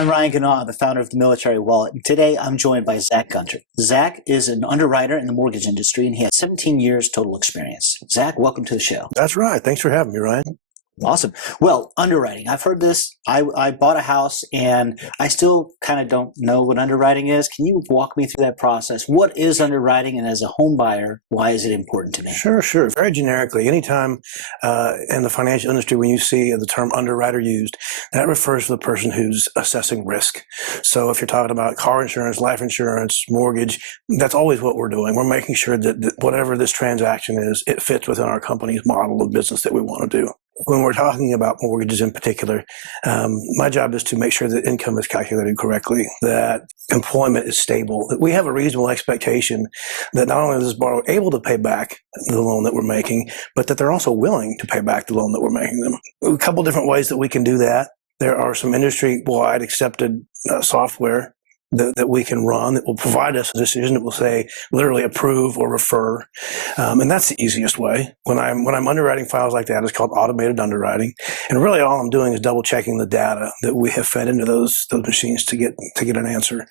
I'm Ryan Ganaw, the founder of the Military Wallet. And today I'm joined by Zach Gunter. Zach is an underwriter in the mortgage industry, and he has 17 years total experience. Zach, welcome to the show. That's right. Thanks for having me, Ryan. Awesome. Well, underwriting. I've heard this. I bought a house, and I still kind of don't know what underwriting is. Can you walk me through that process? What is underwriting, and as a home buyer, why is it important to me? Sure. Very generically, anytime in the financial industry when you see the term underwriter used, that refers to the person who's assessing risk. So if you're talking about car insurance, life insurance, mortgage, that's always what we're doing. We're making sure that whatever this transaction is, it fits within our company's model of business that we want to do. When we're talking about mortgages in particular, my job is to make sure that income is calculated correctly, that employment is stable, that we have a reasonable expectation that not only is this borrower able to pay back the loan that we're making, but that they're also willing to pay back the loan that we're making them. A couple different ways that we can do that. There are some industry-wide accepted software that we can run that will provide us a decision that will say literally approve or refer, and that's the easiest way. When I'm underwriting files like that, it's called automated underwriting, and really all I'm doing is double checking the data that we have fed into those machines to get an answer.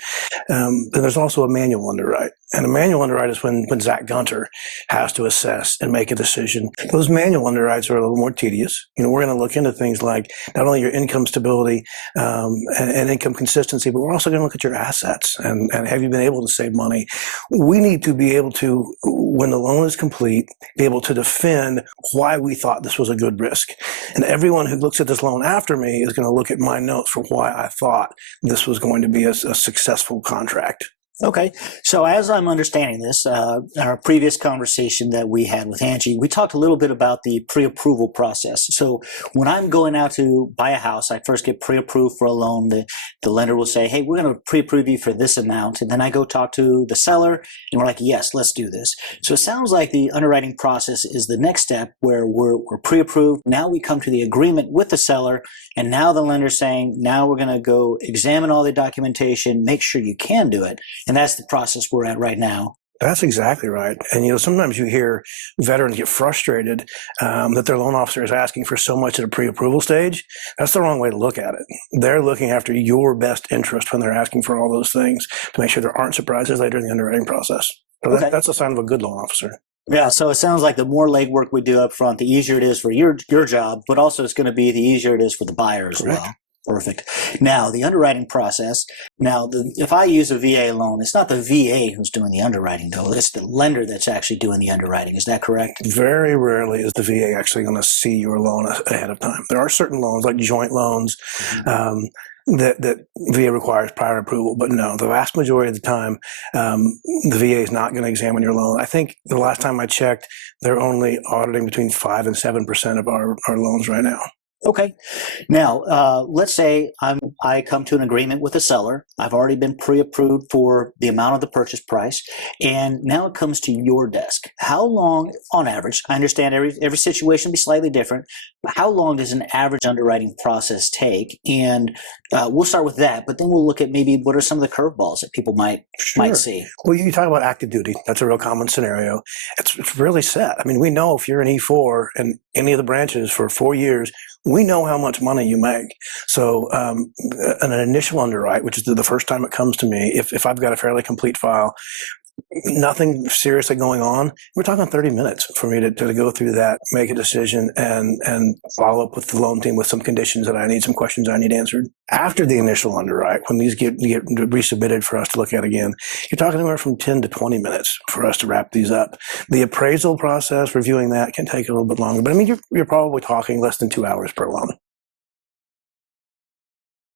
Then there's also a manual underwrite, and a manual underwrite is when Zach Gunter has to assess and make a decision. Those manual underwrites are a little more tedious. We're going to look into things like not only your income stability and income consistency, but we're also going to look at your assets and have you been able to save money. We need to be able to, when the loan is complete, be able to defend why we thought this was a good risk. And everyone who looks at this loan after me is going to look at my notes for why I thought this was going to be a successful contract. Okay. So as I'm understanding this, in our previous conversation that we had with Angie, we talked a little bit about the pre-approval process. So when I'm going out to buy a house, I first get pre-approved for a loan. The lender will say, hey, we're going to pre-approve you for this amount. And then I go talk to the seller, and we're like, yes, let's do this. So it sounds like the underwriting process is the next step where we're pre-approved. Now we come to the agreement with the seller, and now the lender's saying, now we're going to go examine all the documentation, make sure you can do it. And that's the process we're at right now. That's exactly right. And, sometimes you hear veterans get frustrated that their loan officer is asking for so much at a pre-approval stage. That's the wrong way to look at it. They're looking after your best interest when they're asking for all those things to make sure there aren't surprises later in the underwriting process. So Okay. That's a sign of a good loan officer. Yeah, so it sounds like the more legwork we do up front, the easier it is for your job, but also it's going to be the easier it is for the buyer as Correct. well. Perfect. Now, the underwriting process. Now, if I use a VA loan, it's not the VA who's doing the underwriting, though. It's the lender that's actually doing the underwriting. Is that correct? Very rarely is the VA actually going to see your loan ahead of time. There are certain loans, like joint loans, that VA requires prior approval. But no, the vast majority of the time, the VA is not going to examine your loan. I think the last time I checked, they're only auditing between 5 and 7% of our loans right now. Okay. Now, let's say I come to an agreement with the seller. I've already been pre-approved for the amount of the purchase price, and now it comes to your desk. How long, on average, I understand every situation will be slightly different, but how long does an average underwriting process take? And we'll start with that, but then we'll look at maybe what are some of the curveballs that people might see. Well, you talk about active duty. That's a real common scenario. It's really set. I mean, we know if you're an E4 in any of the branches for 4 years, we know how much money you make. So an initial underwrite, which is the first time it comes to me, if I've got a fairly complete file, nothing seriously going on, we're talking 30 minutes for me to go through that, make a decision, and follow up with the loan team with some conditions that I need, some questions I need answered. After the initial underwrite, when these get resubmitted for us to look at again, you're talking anywhere from 10 to 20 minutes for us to wrap these up. The appraisal process, reviewing that, can take a little bit longer, but I mean, you're probably talking less than 2 hours per loan.